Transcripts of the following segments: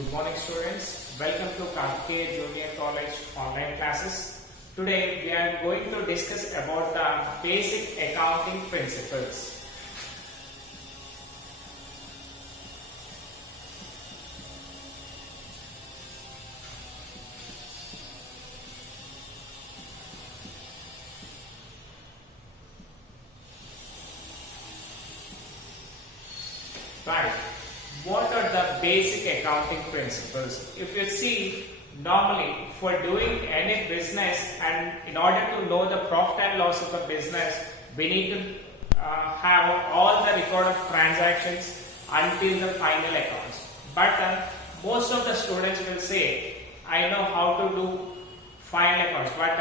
Good morning students. Welcome to Karthikeya Junior College online classes. Today we are going to discuss about the basic accounting principles. Right. What are the basic accounting principles? If you see, normally for doing any business and in order to know the profit and loss of the business, we need to have all the record of transactions until the final accounts. But most of the students will say, I know how to do final accounts, but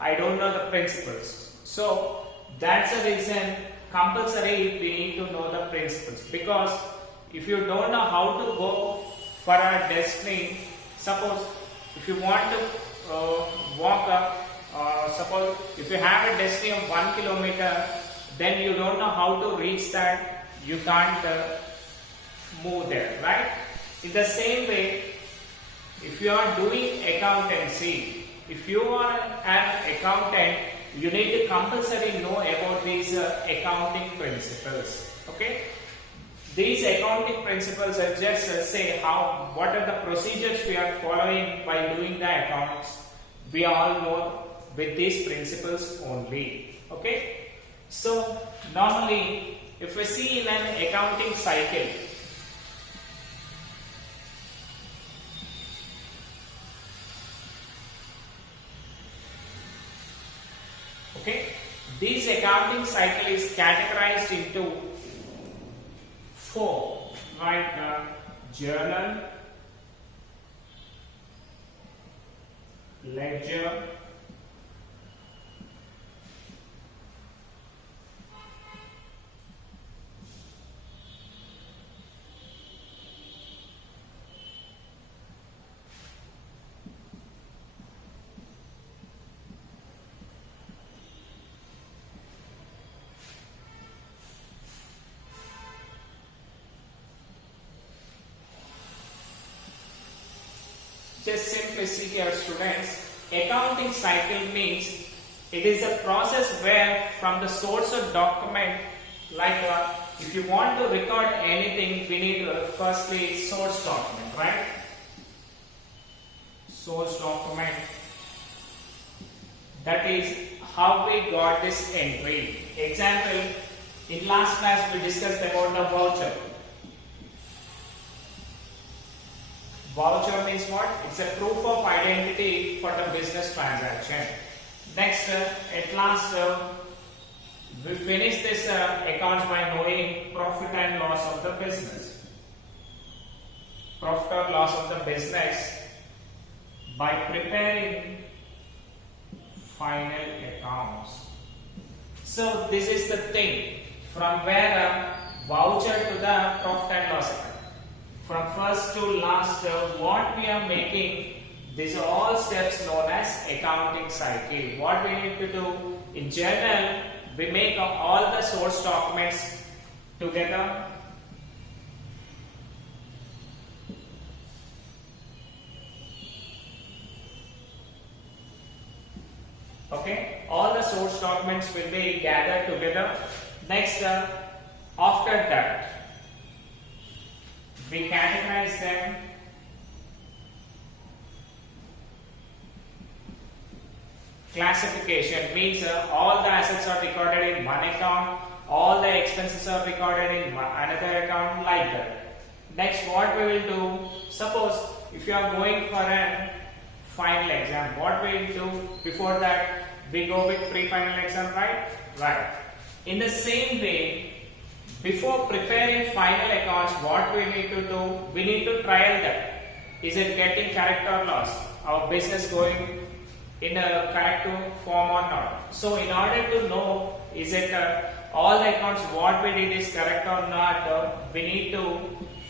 I don't know the principles. So that's the reason compulsory we need to know the principles, because if you don't know how to go for a destiny, suppose if you want to walk up, suppose if you have a destiny of 1 kilometer, then you don't know how to reach that, you can't move there, right? In the same way, if you are doing accountancy, if you are an accountant, you need to compulsory know about these accounting principles. Okay, these accounting principles are just say what are the procedures we are following while doing the accounts. We all know with these principles only. Okay, so normally if we see in an accounting cycle, okay, this accounting cycle is categorized into 4, right? Journal, ledger, just simply see here students, accounting cycle means it is a process where from the source of document, like if you want to record anything, we need firstly source document, right? Source document, that is how we got this entry. Example, in last class we discussed about the voucher. Voucher means what? It's a proof of identity for the business transaction. Next, at last, we finish this accounts by knowing profit and loss of the business. Profit or loss of the business by preparing final accounts. So this is the thing from where voucher to the profit and loss account. From first to last, what we are making, these are all steps known as accounting cycle. What we need to do in journal, we make all the source documents together. Okay, all the source documents will be gathered together. Next, after that, we categorize them classification, means all the assets are recorded in one account, all the expenses are recorded in another account, like that. Next, what we will do, suppose if you are going for a final exam, what we will do before that, we go with pre-final exam, right? Right. In the same way, before preparing final accounts, what we need to do, we need to trial that. Is it getting correct or loss? Our business going in a correct form or not? So in order to know, is it all the accounts what we did is correct or not, we need to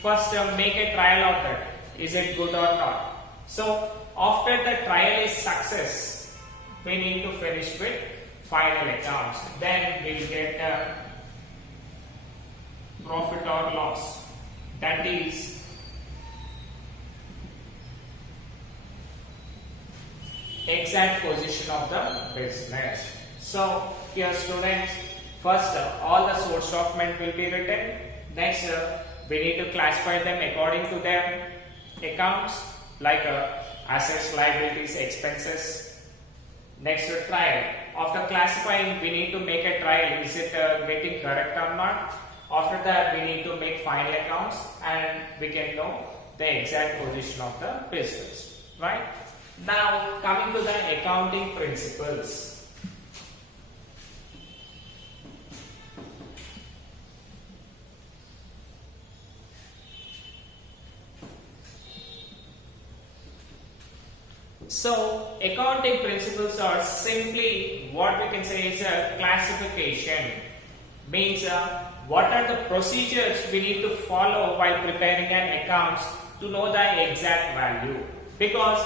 first make a trial of that. Is it good or not? So after the trial is success, we need to finish with final accounts. Then we will get profit or loss. That is exact position of the business. So here students, first all the source document will be written. Next we need to classify them according to their accounts like assets, liabilities, expenses. Next trial. After classifying, we need to make a trial. Is it getting correct or not? After that, we need to make final accounts and we can know the exact position of the business. Right? Now, coming to the accounting principles. So, accounting principles are simply what we can say is a classification. Means what are the procedures we need to follow while preparing an accounts to know the exact value. Because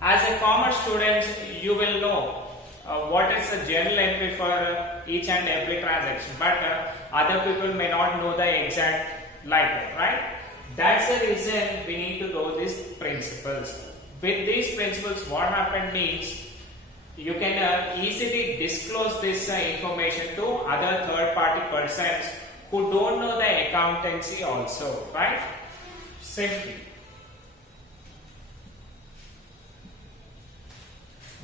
as a commerce student, you will know what is the journal entry for each and every transaction. But other people may not know the exact like that, right? That's the reason we need to know these principles. With these principles, what happened means you can easily disclose this information to other third-party persons who don't know the accountancy also, right? Simply.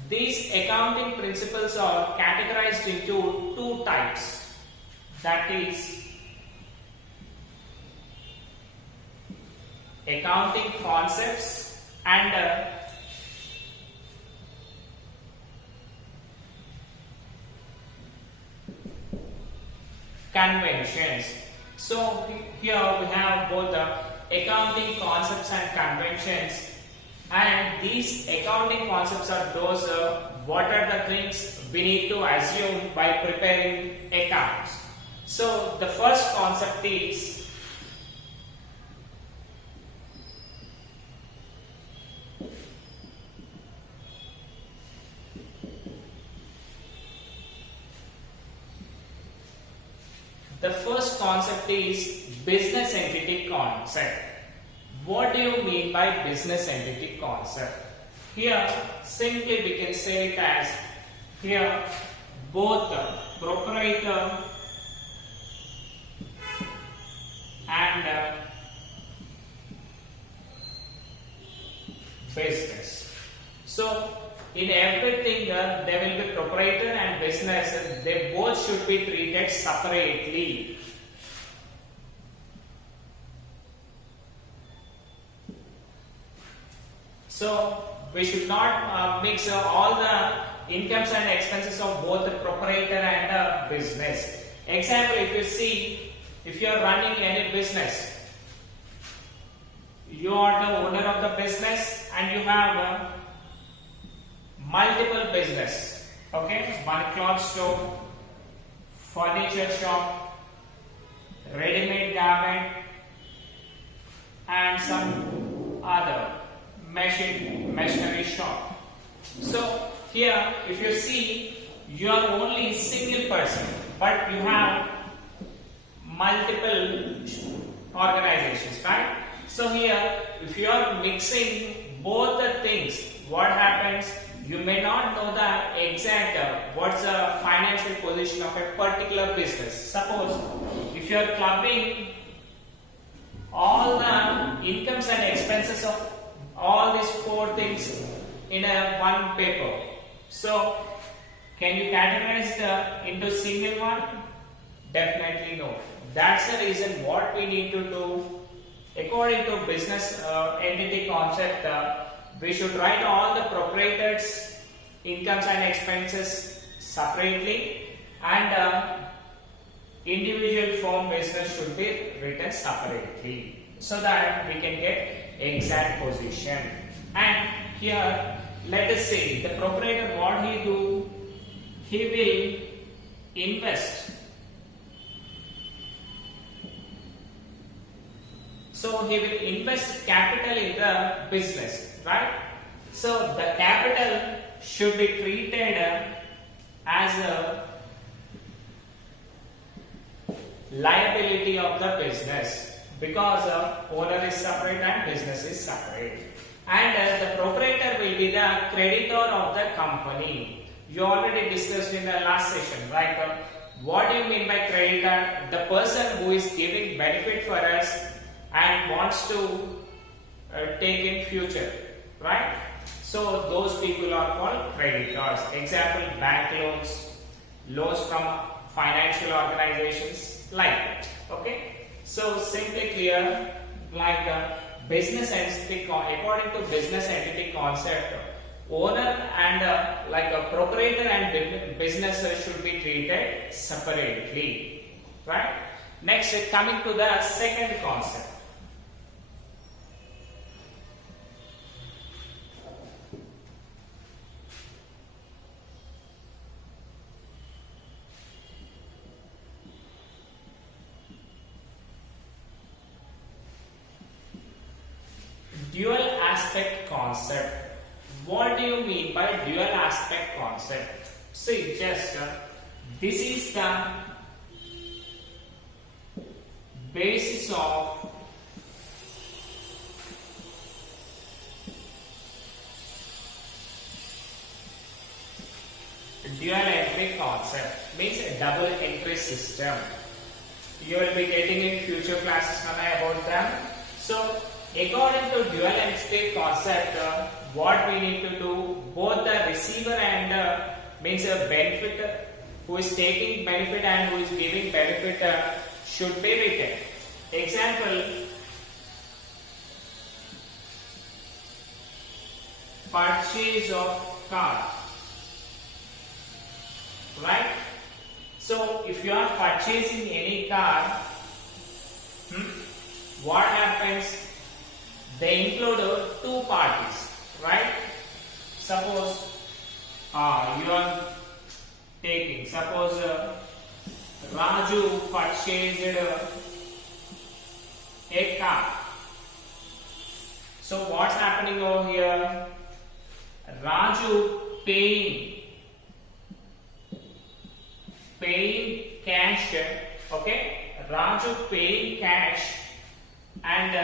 These accounting principles are categorized into two types. That is accounting concepts and conventions. So here we have both the accounting concepts and conventions, and these accounting concepts are those what are the things we need to assume while preparing accounts. So the first concept is business entity concept. What do you mean by business entity concept? Here simply we can say it as here both the proprietor and business. So in everything there will be proprietor and business, they both should be treated separately. So we should not mix all the incomes and expenses of both the proprietor and the business. Example, if you see, if you are running any business, you are the owner of the business and you have multiple business. Okay, one cloth store, furniture shop, ready-made garment, and some other machinery shop. So here if you see, you are only single person but you have multiple organizations, right? So here if you are mixing both the things, what happens, you may not know the exact what's the financial position of a particular business. Suppose if you are clubbing all the incomes and expenses of all these four things in a one paper, so can you categorize into single one? Definitely no. That's the reason what we need to do according to business entity concept. We should write all the proprietors incomes and expenses separately, and individual firm business should be written separately so that we can get exact position. And here let us say the proprietor, what he do, he will invest. So he will invest capital in the business, right? So the capital should be treated as a liability of the business, because owner is separate and business is separate. and the proprietor will be the creditor of the company. You already discussed in the last session, right? What do you mean by creditor? The person who is giving benefit for us and wants to take in future, right? So those people are called creditors. Example, bank loans, loans from financial organizations, like that. Okay. So simply clear, like business entity, according to business entity concept, owner and like a proprietor and business should be treated separately, right? Next, coming to the second concept. Dual aspect concept. What do you mean by dual aspect concept? See, just this is the basis of dual entry concept, means a double entry system. You will be getting in future classes about them. So according to dual entity concept, what we need to do, both the receiver and means a benefit who is taking benefit and who is giving benefit should be written. Example, purchase of car, right? So if you are purchasing any car, what happens? They include two parties, right? Suppose you are taking, suppose Raju purchased a car. So what's happening over here? Raju paying cash, okay? Raju paying cash and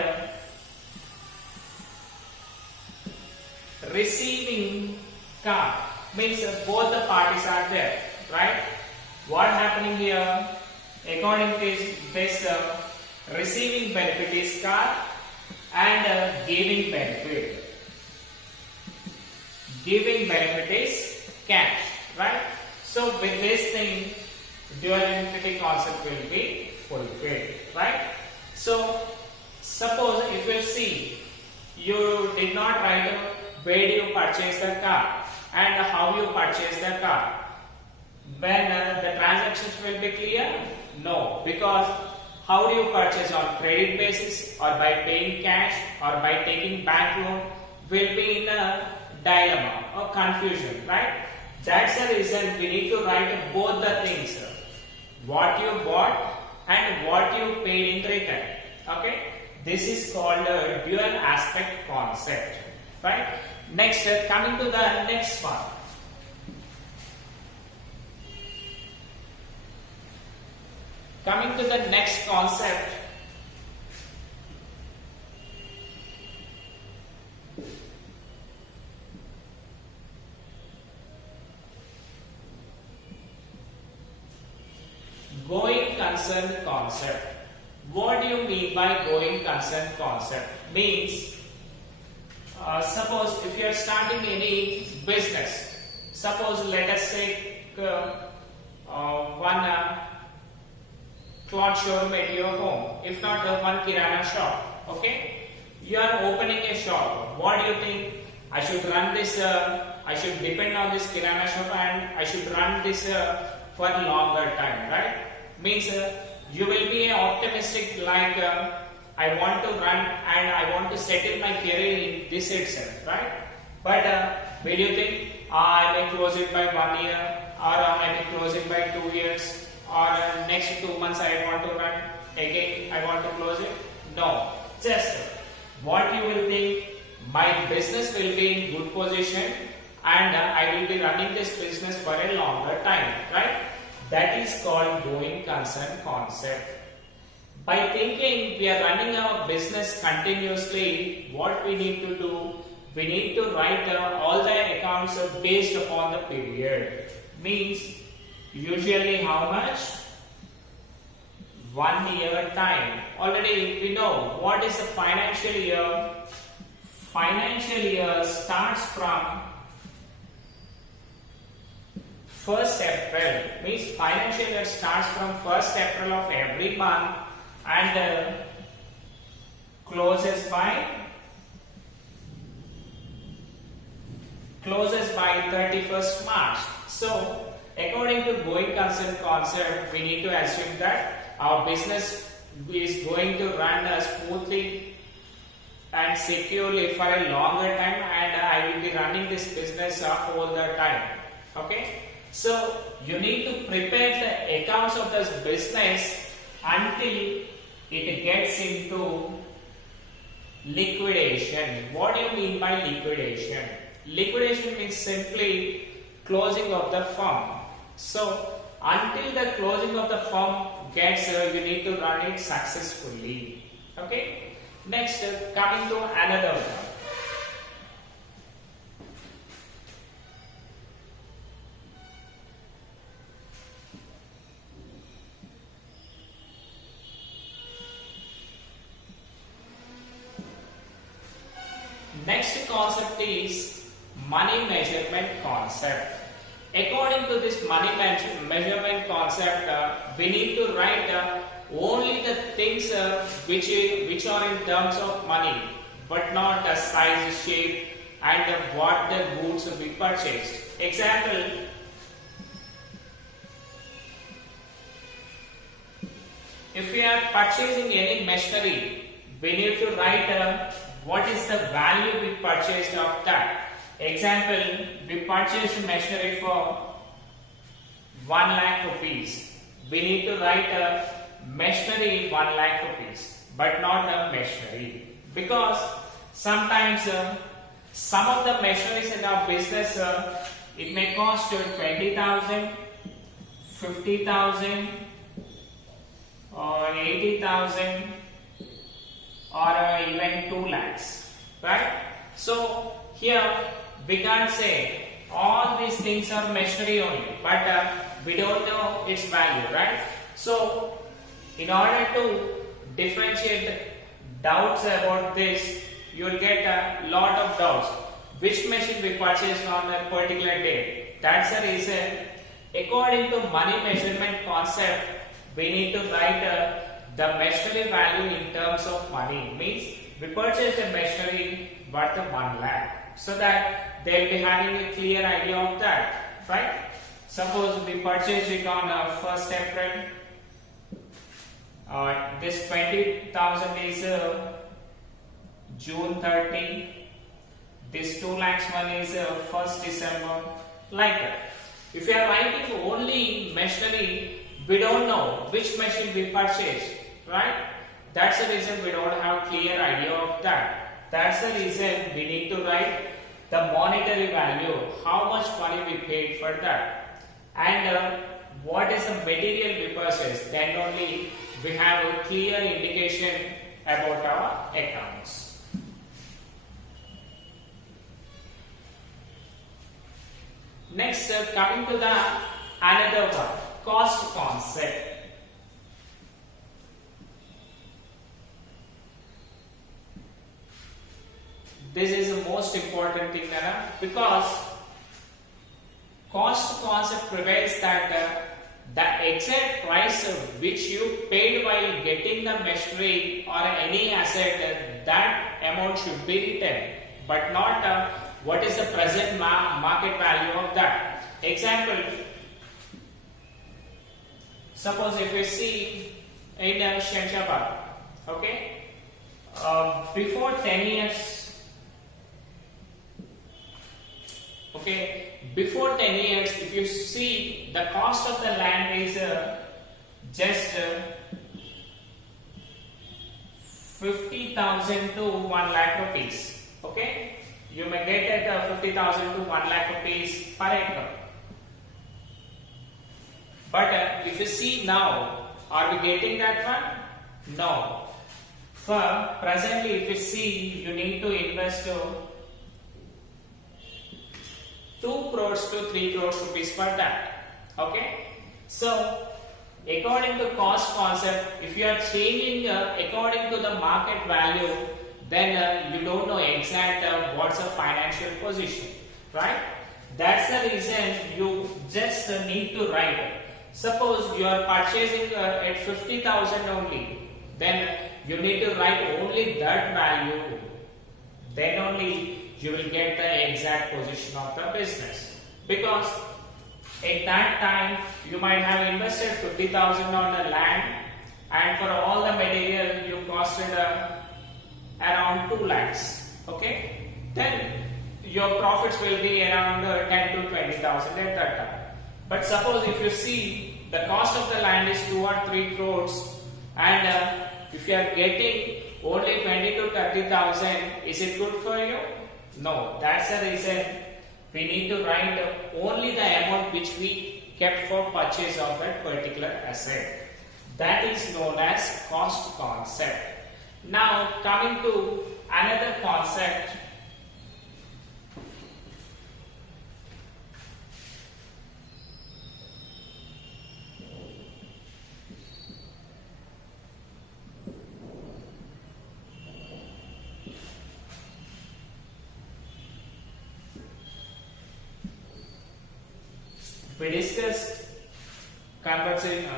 receiving car, means both the parties are there, right? What happening here? According to this, receiving benefit is car and giving benefit is cash, right? So with this thing, dual entity concept will be fulfilled, right? So suppose if you see, you did not write where do you purchase the car and how you purchase the car. When the transactions will be clear? No, because how do you purchase, on credit basis or by paying cash or by taking bank loan, will be in a dilemma or confusion, right? That's the reason we need to write both the things, what you bought and what you paid in return. Okay, this is called a dual aspect concept, right? Next, coming to the next one. Coming to the next concept, going concern concept. What do you mean by going concern concept? Means suppose if you are starting any business, suppose let us say one cloth showroom at your home, if not one kirana shop, okay? You are opening a shop. What do you think? I should run this, I should depend on this kirana shop and I should run this for a longer time, right? Means you will be optimistic, like I want to run and I want to settle my career in this itself, right? But where do you think? I may close it by 1 year, or I may close it by 2 years, or next 2 months I want to run again, I want to close it. No, just what you will think, my business will be in good position and I will be running this business for a longer time, right? That is called going concern concept. By thinking we are running our business continuously, what we need to do, we need to write all the accounts based upon the period. Means usually how much? 1 year time. Already we know what is the financial year. Financial year starts from 1st April. Means financial year starts from 1st April of every month and closes by 31st March. So according to going concern concept, we need to assume that our business is going to run smoothly and securely for a longer time, and I will be running this business all the time. Okay, so you need to prepare the accounts of this business until it gets into liquidation. What do you mean by liquidation? Liquidation means simply closing of the firm. So until the closing of the firm gets, you need to run it successfully. Okay. Next, coming to another one. Next concept is money measurement concept. According to this money measurement concept, we need to write only the things which are in terms of money, but not the size, shape, and what the goods we purchased. Example, if we are purchasing any machinery, we need to write what is the value we purchased of that. Example, we purchased machinery for 1 lakh rupees. We need to write a machinery 1 lakh rupees, but not a machinery, because sometimes some of the machineries in our business it may cost 20,000, 50,000, or 80,000, or even 2 lakhs, right? So here we can't say all these things are machinery only, but we don't know its value, right? So in order to differentiate the doubts about this, you will get a lot of doubts. Which machine we purchased on a particular day? That's the reason, according to money measurement concept, we need to write the machinery value in terms of money. Means we purchased a machinery worth of 1 lakh, so that they will be having a clear idea of that, right? Suppose we purchased it on 1st April. This 20,000 is June 30. This 2 lakhs one is 1st December. Like that. If you are writing only machinery, we don't know which machine we purchased, right? That's the reason we don't have clear idea of that. That's the reason we need to write the monetary value, how much money we paid for that, and what is the material we purchased. Then only we have a clear indication about our accounts. Next, coming to the another one, cost concept. This is the most important thing, because cost concept prevails that the exact price which you paid while getting the machinery or any asset, that amount should be written, but not what is the present market value of that. Example, suppose if you see in Shamshabad, okay, before 10 years, okay, before 10 years, if you see, the cost of the land is just 50,000 to 1 lakh rupees. Okay, you may get at 50,000 to 1 lakh rupees per acre. But if you see now, are we getting that one? No. For presently, if you see, you need to invest 2 crores to 3 crores rupees per that. Okay. So according to cost concept, if you are changing according to the market value, then you don't know exact what's the financial position, right? That's the reason you just need to write it. Suppose you are purchasing at 50,000 only, then you need to write only that value. Then only you will get the exact position of the business. Because at that time you might have invested 50,000 on the land, and for all the material you costed around 2 lakhs. Okay, then your profits will be around 10 to 20,000 at that time. But suppose if you see the cost of the land is 2 or 3 crores, and if you are getting only 20 to 30,000, is it good for you? No. That's the reason we need to write only the amount which we kept for purchase of that particular asset. That is known as cost concept. Now coming to another concept. We discussed concepts in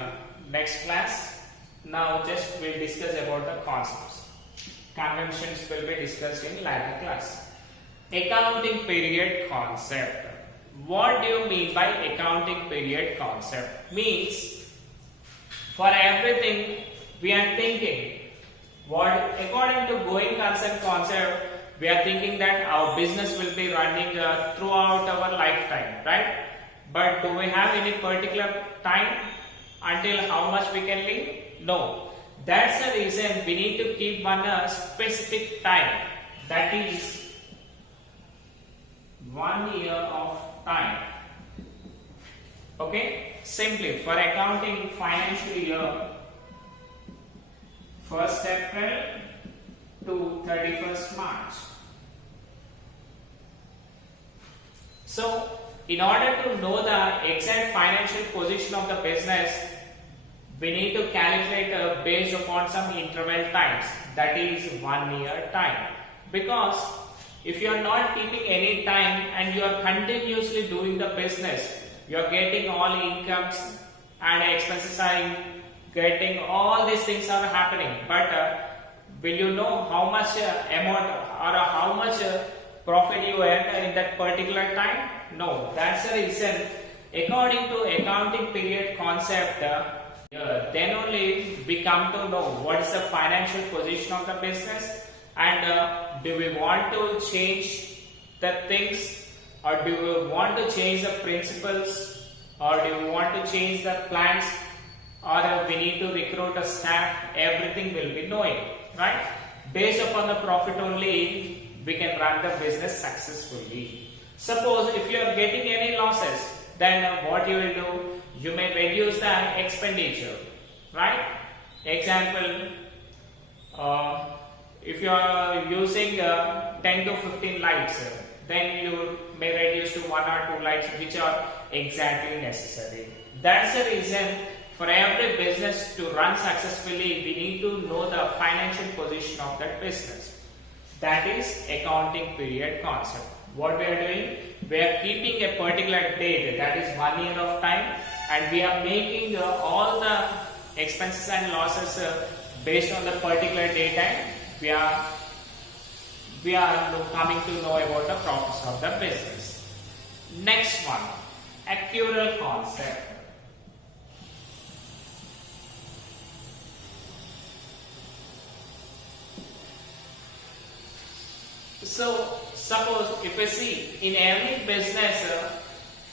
next class. Now just we'll discuss about the concepts. Conventions will be discussed in later class. Accounting period concept. What do you mean by accounting period concept? Means for everything we are thinking what according to going concern concept, we are thinking that our business will be running throughout our lifetime, right? But do we have any particular time until how much we can live? No. That's the reason we need to keep one specific time, that is 1 year of time. Okay, simply for accounting financial year 1st April to 31st March. So in order to know the exact financial position of the business, we need to calculate based upon some interval times, that is 1 year time. Because if you are not keeping any time and you are continuously doing the business, you are getting all incomes and expenses are getting, all these things are happening. But will you know how much amount or how much profit you earn in that particular time? No. That's the reason according to accounting period concept, then only we come to know what is the financial position of the business, and do we want to change the things, or do we want to change the principles, or do we want to change the plans, or we need to recruit a staff. Everything will be knowing, right? Based upon the profit only we can run the business successfully. Suppose if you are getting any losses, then what you will do, you may reduce the expenditure, right? Example, if you are using 10 to 15 lights, then you may reduce to 1 or 2 lights which are exactly necessary. That's the reason for every business to run successfully, we need to know the financial position of that business. That is accounting period concept. What we are doing, we are keeping a particular date, that is 1 year of time, and we are making all the expenses and losses based on the particular date, and we are coming to know about the profits of the business. Next one, accrual concept. So suppose if we see in every business,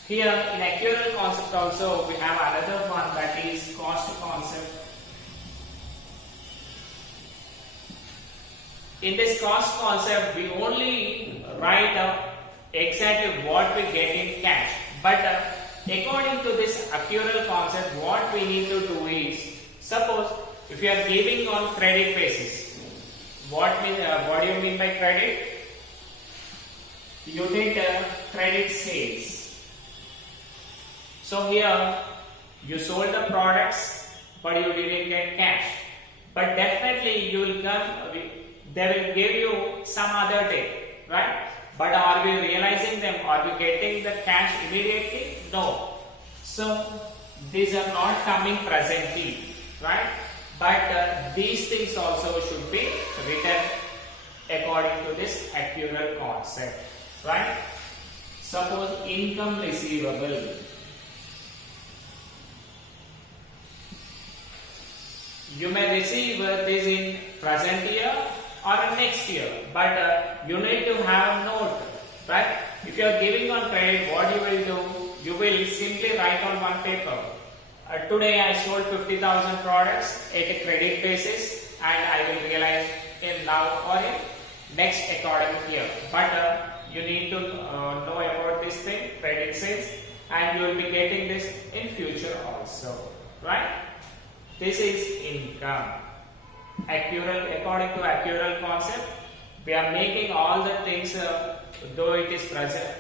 here in accrual concept also we have another one, that is cost concept. In this cost concept we only write exactly what we get in cash, but according to this accrual concept, what we need to do is, suppose if you are giving on credit basis, what do you mean by credit? you did credit sales. So here you sold the products, but you didn't get cash. But definitely you will come, they will give you some other day, right? But are we realizing them? Are we getting the cash immediately? No. So these are not coming presently, right? But these things also should be written according to this accrual concept, right? Suppose income receivable. You may receive this in present year or next year, but you need to have a note, right? If you are giving on credit, what you will do? You will simply write on one paper. Today I sold 50,000 products at a credit basis, and I will realize in now or in next academic year. But you need to know about this thing, credit sales, and you will be getting this in future also, right? This is income. According to accrual concept, we are making all the things though it is present,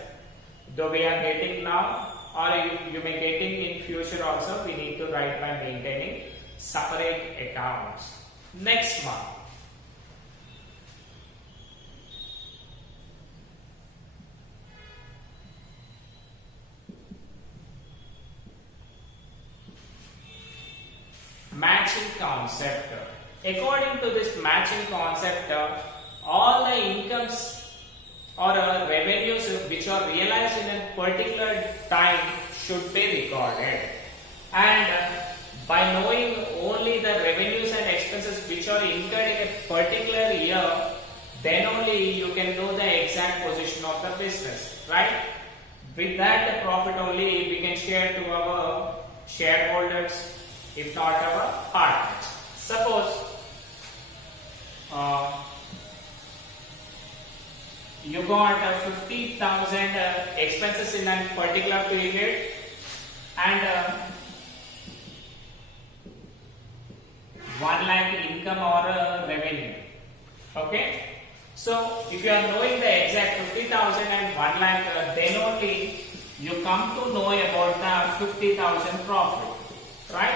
though we are getting now, or you may getting in future also. We need to write by maintaining separate accounts. Next one. Matching concept. According to this matching concept, all the incomes or revenues which are realized in a particular time should be recorded, and by knowing only the revenues and expenses which are incurred in a particular year, then only you can know the exact position of the business, right? With that the profit only we can share to our shareholders, if not our partners. Suppose you got 50,000 expenses in a particular period, and 1 lakh income or revenue. Okay, so if you are knowing the exact 50,000 and 1 lakh, then only you come to know about the 50,000 profit, right?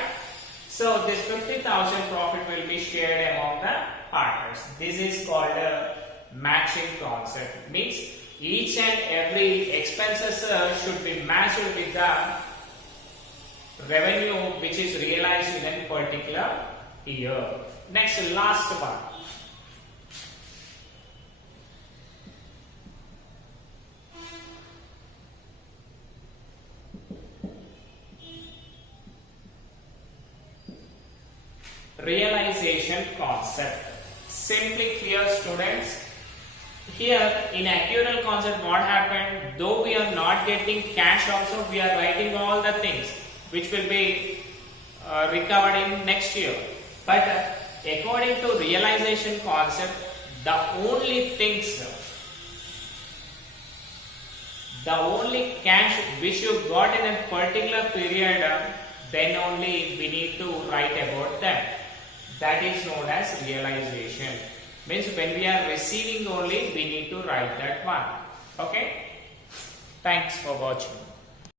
So this 50,000 profit will be shared among the partners. This is called a matching concept. Means each and every expenses should be matched with the revenue which is realized in a particular year. Next, last one. Realization concept. Simply clear, students. Here in accrual concept, what happened? Though we are not getting cash also, we are writing all the things which will be recovered in next year. But according to realization concept, the only things, the only cash which you got in a particular period, then only we need to write about them. That is known as realization. Means when we are receiving only, we need to write that one. Okay? Thanks for watching.